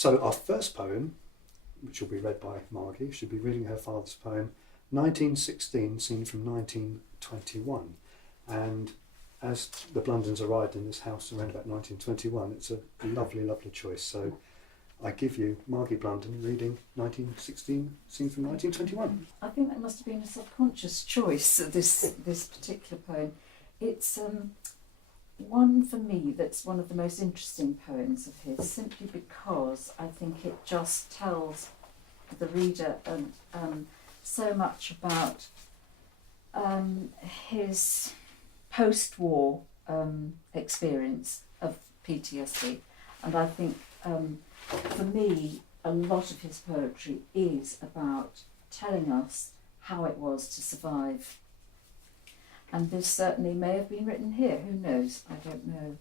So our first poem, which will be read by Margi, she'll be reading her father's poem, 1916, seen from 1921. And as the Blundens arrived in this house around about 1921, it's a lovely, lovely choice. So I give you Margi Blunden reading 1916, seen from 1921. I think that must have been a subconscious choice, this particular poem. It's one for me that's one of the most interesting poems of his, simply because I think it just tells the reader so much about his post-war experience of PTSD. And I think for me, a lot of his poetry is about telling us how it was to survive. And this certainly may have been written here, who knows, I don't know.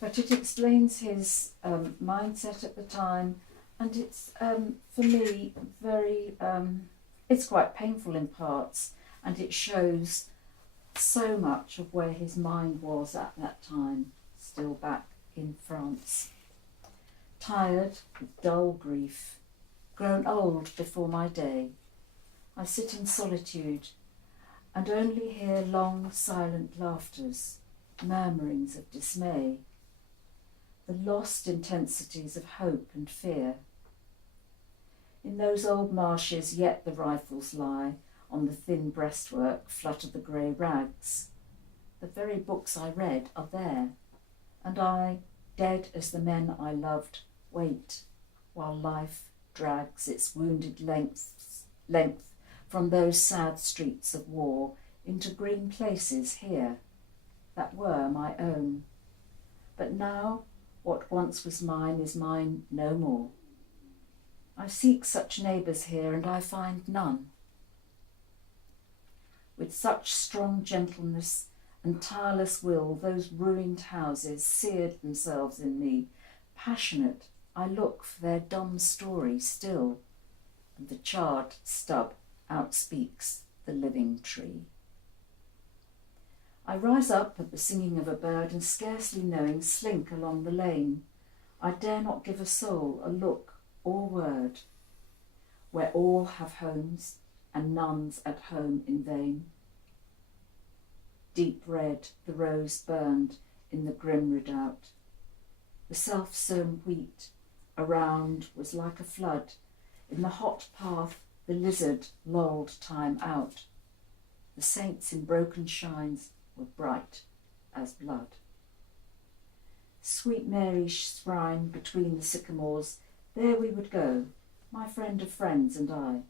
But it explains his mindset at the time, and it's, for me, very, it's quite painful in parts, and it shows so much of where his mind was at that time, still back in France. Tired with dull grief, grown old before my day, I sit in solitude and only hear long silent laughters, murmurings of dismay, the lost intensities of hope and fear. In those old marshes yet the rifles lie, on the thin breastwork flutter the grey rags. The very books I read are there, and I, dead as the men I loved, wait, while life drags its wounded length from those sad streets of war into green places here that were my own. But now what once was mine is mine no more. I seek such neighbours here, and I find none. With such strong gentleness and tireless will, those ruined houses seared themselves in me. Passionate, I look for their dumb story still, and the charred stub outspeaks the living tree. I rise up at the singing of a bird, and scarcely knowing, slink along the lane. I dare not give a soul a look or word, where all have homes and none's at home in vain. Deep red the rose burned in the grim redoubt. The self-sown wheat around was like a flood. In the hot path the lizard lolled time out. The saints in broken shines were bright as blood. Sweet Mary's shrine between the sycamores, there we would go, my friend of friends and I,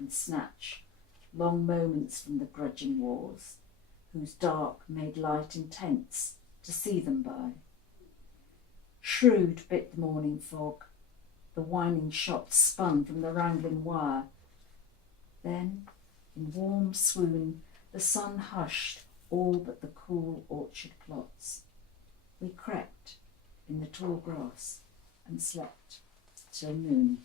and snatch long moments from the grudging wars, whose dark made light intense to see them by. Shrewd bit the morning fog, the whining shots spun from the wrangling wire. Then, in warm swoon, the sun hushed all but the cool orchard plots. We crept in the tall grass and slept till noon.